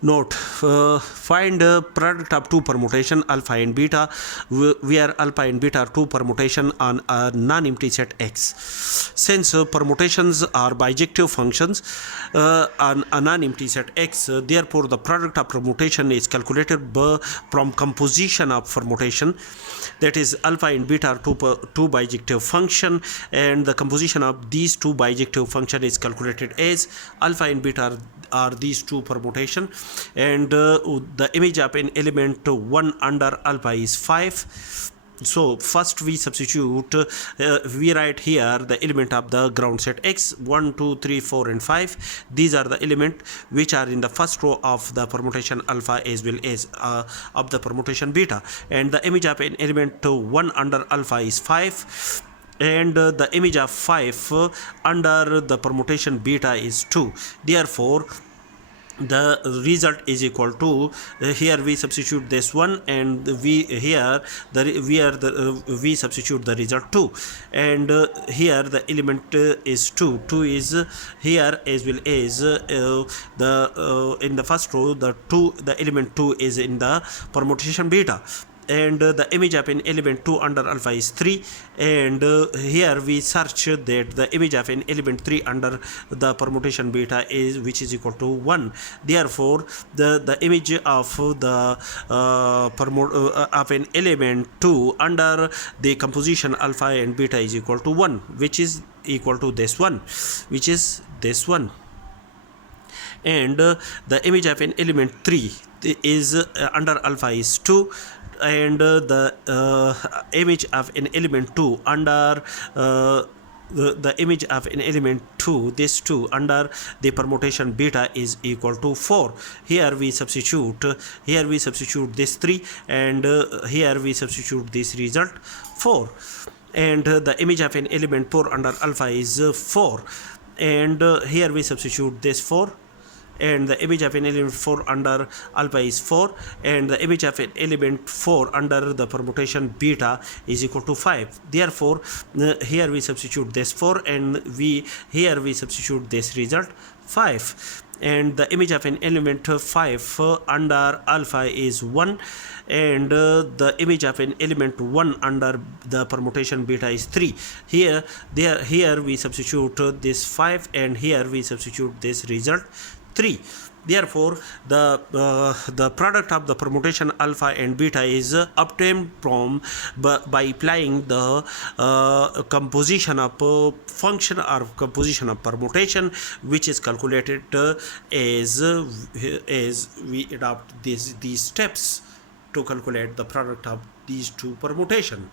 Note, find product of two permutation alpha and beta, where alpha and beta are two permutation on a non-empty set X. Since permutations are bijective functions on a non-empty set X, therefore the product of permutation is calculated from composition of permutation, that is alpha and beta are two bijective function, and the composition of these two bijective function is calculated as alpha and beta are these two permutation, and the image of an element 1 under alpha is 5. So first we substitute, we write here the element of the ground set X, 1 2 3 4 and 5. These are the element which are in the first row of the permutation alpha as well as of the permutation beta, and the image of an element 1 under alpha is 5, and the image of 5 under the permutation beta is 2. Therefore the result is equal to, here we substitute this one, and we here we substitute the result 2, and here the element is 2 is here as well as the in the first row the element 2 is in the permutation beta, and the image of an element 2 under alpha is 3, and here we search that the image of an element 3 under the permutation beta is which is equal to 1. Therefore the image of the of an element 2 under the composition alpha and beta is equal to 1, which is equal to this one, which is this one, and the image of an element 3 is under alpha is 2, and the image of an element 2 under the image of an element 2, this 2 under the permutation beta is equal to 4. Here we substitute this 3, and here we substitute this result 4, and the image of an element 4 under alpha is 4, and here we substitute this 4, and the image of an element 4 under alpha is 4, and the image of an element 4 under the permutation beta is equal to 5. Therefore here we substitute this 4, and here we substitute this result 5, and the image of an element 5 under alpha is 1, and the image of an element 1 under the permutation beta is 3. Here we substitute this 5, and here we substitute this result 3. Therefore the product of the permutation alpha and beta is obtained from by applying the composition of function or composition of permutation, which is calculated as we adopt these steps to calculate the product of these two permutation.